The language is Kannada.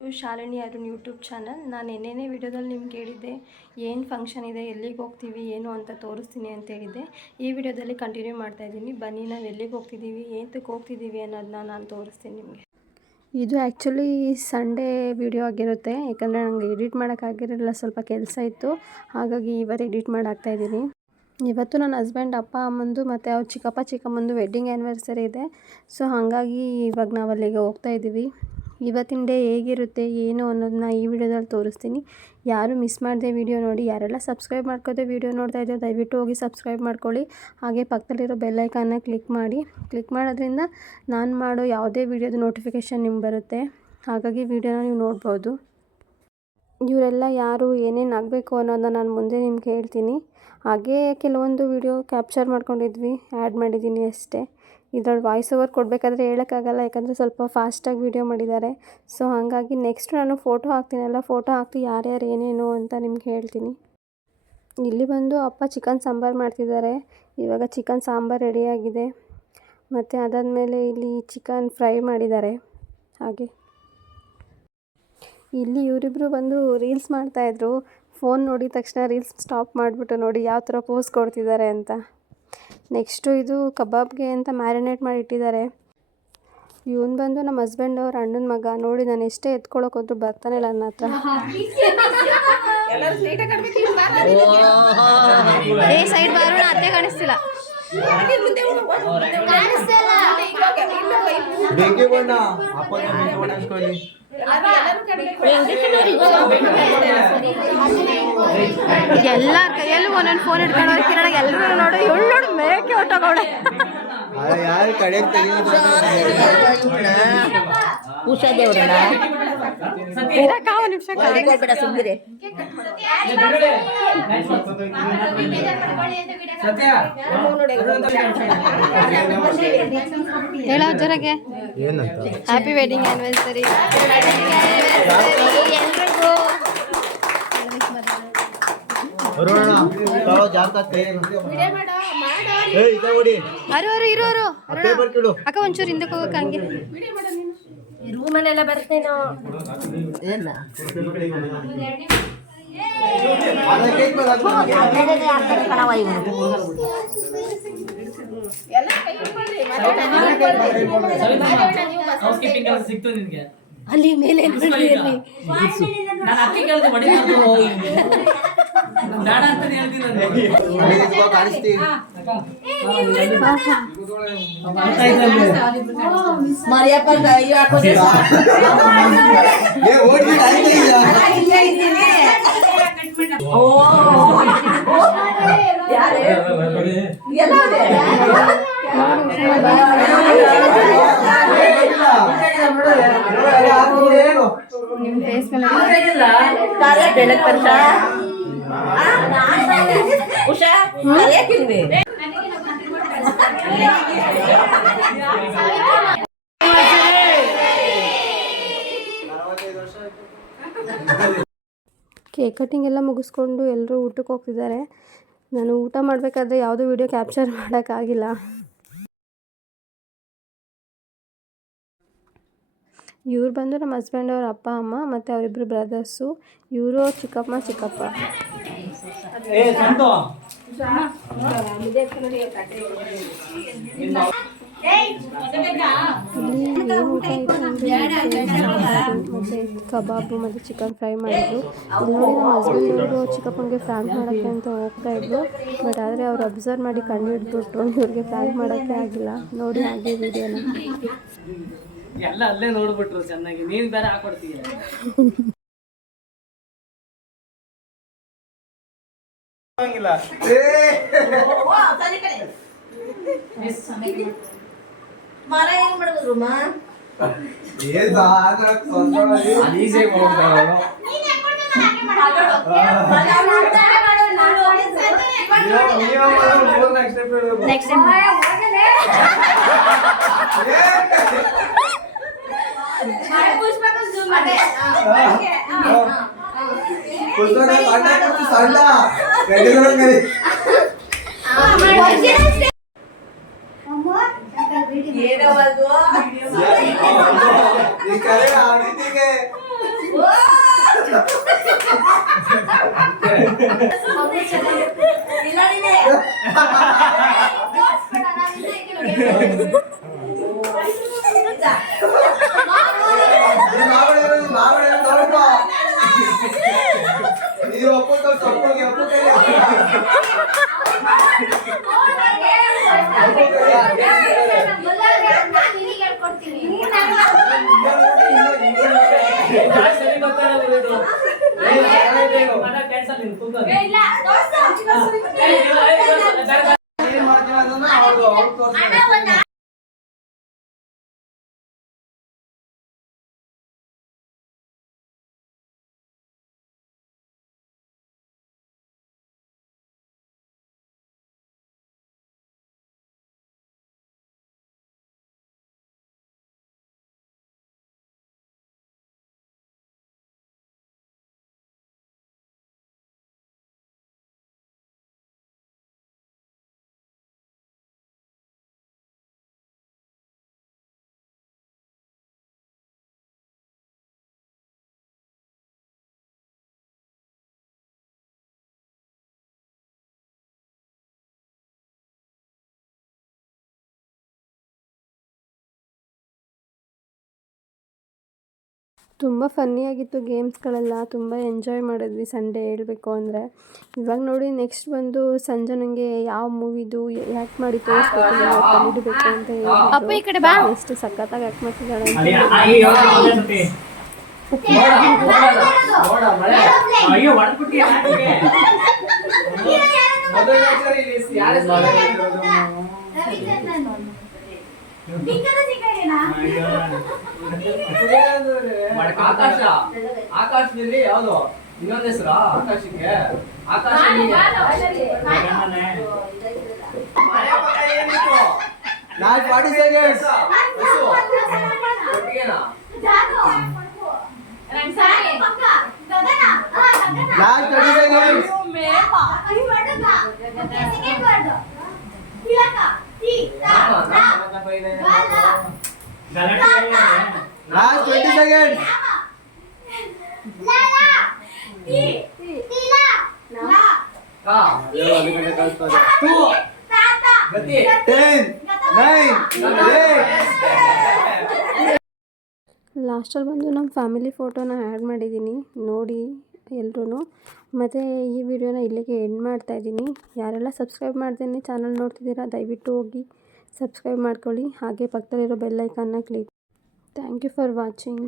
Shalini Arun YouTube channel. ನಾನು ಏನೇನೇ ವಿಡಿಯೋದಲ್ಲಿ ನಿಮ್ಗೆ ಹೇಳಿದ್ದೆ ಏನು ಫಂಕ್ಷನ್ ಇದೆ, ಎಲ್ಲಿಗೆ ಹೋಗ್ತೀವಿ, ಏನು ಅಂತ ತೋರಿಸ್ತೀನಿ ಅಂತ ಹೇಳಿದ್ದೆ. ಈ ವಿಡಿಯೋದಲ್ಲಿ ಕಂಟಿನ್ಯೂ ಮಾಡ್ತಾಯಿದ್ದೀನಿ. ಬನ್ನಿ, ನಾವು ಎಲ್ಲಿಗೆ ಹೋಗ್ತಿದ್ದೀವಿ, ಏನಕ್ಕೆ ಹೋಗ್ತಿದ್ದೀವಿ ಅನ್ನೋದನ್ನ ನಾನು ತೋರಿಸ್ತೀನಿ ನಿಮಗೆ. ಇದು ಆ್ಯಕ್ಚುಲಿ ಸಂಡೇ ವಿಡಿಯೋ ಆಗಿರುತ್ತೆ, ಯಾಕಂದರೆ ನನಗೆ ಎಡಿಟ್ ಮಾಡೋಕ್ಕಾಗಿರಲಿಲ್ಲ, ಸ್ವಲ್ಪ ಕೆಲಸ ಇತ್ತು. ಹಾಗಾಗಿ ಇವತ್ತು ಎಡಿಟ್ ಮಾಡಾಕ್ತಾಯಿದ್ದೀನಿ. ಇವತ್ತು ನನ್ನ ಹಸ್ಬೆಂಡ್ ಅಪ್ಪ ಅಮ್ಮಂದು ಮತ್ತು ಅವ್ರ ಚಿಕ್ಕಪ್ಪ ಚಿಕ್ಕಮ್ಮಂದು ವೆಡ್ಡಿಂಗ್ ಆ್ಯನಿವರ್ಸರಿ ಇದೆ. ಸೊ ಹಾಗಾಗಿ ಇವಾಗ ನಾವು ಅಲ್ಲಿಗೆ ಹೋಗ್ತಾಯಿದ್ದೀವಿ. ಇವತ್ತಿನ ಡೇ ಹೇಗಿರುತ್ತೆ ಏನು ಅನ್ನೋದನ್ನ ಈ ವಿಡಿಯೋದಲ್ಲಿ ತೋರಿಸ್ತೀನಿ. ಯಾರು ಮಿಸ್ ಮಾಡದೆ ವಿಡಿಯೋ ನೋಡಿ. ಯಾರೆಲ್ಲ ಸಬ್ಸ್ಕ್ರೈಬ್ ಮಾಡ್ಕೋದೆ ವಿಡಿಯೋ ನೋಡ್ತಾ ಇದ್ದರೆ ದಯವಿಟ್ಟು ಹೋಗಿ ಸಬ್ಸ್ಕ್ರೈಬ್ ಮಾಡ್ಕೊಳ್ಳಿ. ಹಾಗೆ ಪಕ್ಕದಲ್ಲಿರೋ ಬೆಲ್ಲೈಕನ್ನ ಕ್ಲಿಕ್ ಮಾಡಿ. ಕ್ಲಿಕ್ ಮಾಡೋದ್ರಿಂದ ನಾನು ಮಾಡೋ ಯಾವುದೇ ವಿಡಿಯೋದ ನೋಟಿಫಿಕೇಷನ್ ನಿಮ್ಗೆ ಬರುತ್ತೆ. ಹಾಗಾಗಿ ವಿಡಿಯೋನ ನೀವು ನೋಡ್ಬೋದು. ಇವರೆಲ್ಲ ಯಾರು, ಏನೇನು ಆಗಬೇಕು ಅನ್ನೋದನ್ನ ನಾನು ಮುಂದೆ ನಿಮ್ಗೆ ಹೇಳ್ತೀನಿ. ಹಾಗೇ ಕೆಲವೊಂದು ವಿಡಿಯೋ ಕ್ಯಾಪ್ಚರ್ ಮಾಡ್ಕೊಂಡಿದ್ವಿ, ಆ್ಯಡ್ ಮಾಡಿದ್ದೀನಿ ಅಷ್ಟೇ. ಇದ್ರಲ್ಲಿ ವಾಯ್ಸ್ ಓವರ್ ಕೊಡಬೇಕಾದ್ರೆ ಹೇಳೋಕ್ಕಾಗಲ್ಲ, ಯಾಕಂದರೆ ಸ್ವಲ್ಪ ಫಾಸ್ಟಾಗಿ ವಿಡಿಯೋ ಮಾಡಿದ್ದಾರೆ. ಸೊ ಹಾಗಾಗಿ ನೆಕ್ಸ್ಟ್ ನಾನು ಫೋಟೋ ಹಾಕ್ತೀನಲ್ಲ, ಫೋಟೋ ಹಾಕಿ ಯಾರ್ಯಾರು ಏನೇನು ಅಂತ ನಿಮ್ಗೆ ಹೇಳ್ತೀನಿ. ಇಲ್ಲಿ ಬಂದು ಅಪ್ಪ ಚಿಕನ್ ಸಾಂಬಾರು ಮಾಡ್ತಿದ್ದಾರೆ. ಇವಾಗ ಚಿಕನ್ ಸಾಂಬಾರು ರೆಡಿಯಾಗಿದೆ. ಮತ್ತು ಅದಾದಮೇಲೆ ಇಲ್ಲಿ ಚಿಕನ್ ಫ್ರೈ ಮಾಡಿದ್ದಾರೆ. ಹಾಗೆ ಇಲ್ಲಿ ಇವರಿಬ್ಬರು ಬಂದು ರೀಲ್ಸ್ ಮಾಡ್ತಾಯಿದ್ರು. ಫೋನ್ ನೋಡಿದ ತಕ್ಷಣ ರೀಲ್ಸ್ ಸ್ಟಾಪ್ ಮಾಡಿಬಿಟ್ಟು ನೋಡಿ ಯಾವ ಥರ ಪೋಸ್ ಕೊಡ್ತಿದ್ದಾರೆ ಅಂತ. ನೆಕ್ಸ್ಟು ಇದು ಕಬಾಬ್ಗೆ ಅಂತ ಮ್ಯಾರಿನೇಟ್ ಮಾಡಿ ಇಟ್ಟಿದ್ದಾರೆ. ಇವನು ಬಂದು ನಮ್ಮ ಹಸ್ಬೆಂಡ್ ಅವ್ರ ಅಣ್ಣನ ಮಗ. ನೋಡಿ, ನಾನು ಎಷ್ಟೇ ಎತ್ಕೊಳ್ಳೋಕೆ ಹೋದ್ರು ಬರ್ತಾನೆ ಇಲ್ಲ ನನ್ನ ಹತ್ರ. ಸೈಡ್ ಬಾರೋಣ, ಅತ್ತೆ ಕಾಣಿಸ್ತಿಲ್ಲ. ಎಲ್ಲರ ಕೈಯಲ್ಲೂ ಒಂದೊಂದು ಫೋನ್ ಇಟ್ಕೊಂಡು ಹೋಗ್ತಿರೋಣ. ಎಲ್ಲರೂ ನೋಡು, ಇವಳು ನೋಡು ಮೇಕೆ ಹೊಟ್ಟೋಗೌಡೆ. ಹೇಳ ಜೊರಗೆ ಹ್ಯಾಪಿ ವೆಡ್ಡಿಂಗ್ ಆ್ಯನಿವರ್ಸರಿ ಎಲ್ರಿಗೂ. ಇರೋರು ಅಕ್ಕ ಒಂಚೂರು ಹಿಂದಕ್ಕೆ ಹೋಗಕ್ಕೆ. ಹಂಗೆ ರೂಮಲ್ಲೆಲ್ಲ ಬರ್ತೇನೋ. ಅಲ್ಲಿ ಮೇಲೆ ನಿಮ್ಮ ಫೇಸ್ ಮೇಲೆ ಕೇಕ್ ಕಟ್ಟಿಂಗ್ ಎಲ್ಲ ಮುಗಿಸ್ಕೊಂಡು ಎಲ್ಲರೂ ಊಟಕ್ಕೆ ಹೋಗ್ತಿದ್ದಾರೆ. ನಾನು ಊಟ ಮಾಡಬೇಕಾದ್ರೆ ಯಾವುದೂ ವಿಡಿಯೋ ಕ್ಯಾಪ್ಚರ್ ಮಾಡೋಕ್ಕಾಗಿಲ್ಲ. ಇವ್ರು ಬಂದು ನಮ್ಮ ಹಸ್ಬೆಂಡ್ ಅವ್ರ ಅಪ್ಪ ಅಮ್ಮ ಮತ್ತು ಅವರಿಬ್ಬರು ಬ್ರದರ್ಸು. ಇವರು ಚಿಕ್ಕಪ್ಪ ಚಿಕ್ಕಪ್ಪ. ಇಲ್ಲಿ ಏನು ಊಟ ಇತ್ತು ಅಂದರೆ ಮತ್ತು ಕಬಾಬು ಮತ್ತು ಚಿಕನ್ ಫ್ರೈ ಮಾಡಿದ್ರು. ಇಲ್ಲಿ ನೋಡಿ ನಮ್ಮ ಹಸ್ಬೆಂಡ್ ಅವರು ಚಿಕ್ಕಪ್ಪನಿಗೆ ಫ್ರಾಂಕ್ ಮಾಡೋಕ್ಕೆ ಅಂತ ಹೋಗ್ತಾಯಿದ್ರು. ಬಟ್ ಆದರೆ ಅವ್ರು ಅಬ್ಸರ್ವ್ ಮಾಡಿ ಕಂಡು ಹಿಡ್ಬಿಟ್ರು. ಇವ್ರಿಗೆ ಫ್ರಾಂಕ್ ಮಾಡೋಕ್ಕೆ ಆಗಿಲ್ಲ. ನೋಡಿ ಹಾಗೆ ವಿಡಿಯೋನ ಎಲ್ಲ ಅಲ್ಲೇ ನೋಡ್ಬಿಟ್ರು ಚೆನ್ನಾಗಿ. ನೀನ್ ಬೇರೆ ಹಾಕೊಡ್ತೀಯ. ಮರ ಏನ್ ಮಾಡಿದ್ರು ಇಲ್ಲ ನೀನೆ. ತೋರ್ಸ್ಬೇಡ, ನಾನ್ ಇಲ್ಲೇ ಇದ್ದೀನಿ. ತುಂಬ ಫನ್ನಿಯಾಗಿತ್ತು ಗೇಮ್ಸ್ಗಳೆಲ್ಲ, ತುಂಬ ಎಂಜಾಯ್ ಮಾಡಿದ್ವಿ ಸಂಡೇ ಹೇಳಬೇಕು ಅಂದರೆ. ಇವಾಗ ನೋಡಿ ನೆಕ್ಸ್ಟ್ ಬಂದು ಸಂಜೆ ನನಗೆ ಯಾವ ಮೂವಿದು ಆ್ಯಕ್ಟ್ ಮಾಡಿ ತೋರಿಸ್ಬೇಕು ಕಂಡುಹಿಡಬೇಕು ಅಂತ ಹೇಳಿದ್ರು. ಎಷ್ಟು ಸಖತ್ತಾಗಿ ಆ್ಯಕ್ಟ್ ಮಾಡ್ತಿದ್ದಾಳೆ ಅಂತ. ಆಕಾಶದಲ್ಲಿ ಯಾವ್ದು ಇನ್ನೊಂದ್ ಹೆಸರು ಆಕಾಶಕ್ಕೆ ಆಕಾಶ Last 20 seconds. ಲಾಸ್ಟಲ್ಲಿ ಬಂದು ನಮ್ಮ ಫ್ಯಾಮಿಲಿ ಫೋಟೋನ ಆ್ಯಡ್ ಮಾಡಿದ್ದೀನಿ ನೋಡಿ ಎಲ್ಲರೂ. ಮತ್ತು ಈ ವಿಡಿಯೋನ ಇಲ್ಲಿಗೆ ಎಂಡ್ ಮಾಡ್ತಾಯಿದ್ದೀನಿ. ಯಾರೆಲ್ಲ ಸಬ್ಸ್ಕ್ರೈಬ್ ಮಾಡ್ದೇನೆ ಚಾನಲ್ ನೋಡ್ತಿದ್ದೀರಾ ದಯವಿಟ್ಟು ಹೋಗಿ ಸಬ್ಸ್ಕ್ರೈಬ್ ಮಾಡ್ಕೊಳ್ಳಿ. ಹಾಗೆ ಪಕ್ಕದಲ್ಲಿರೋ ಬೆಲ್ ಐಕಾನ್ನ click. Thank you for watching.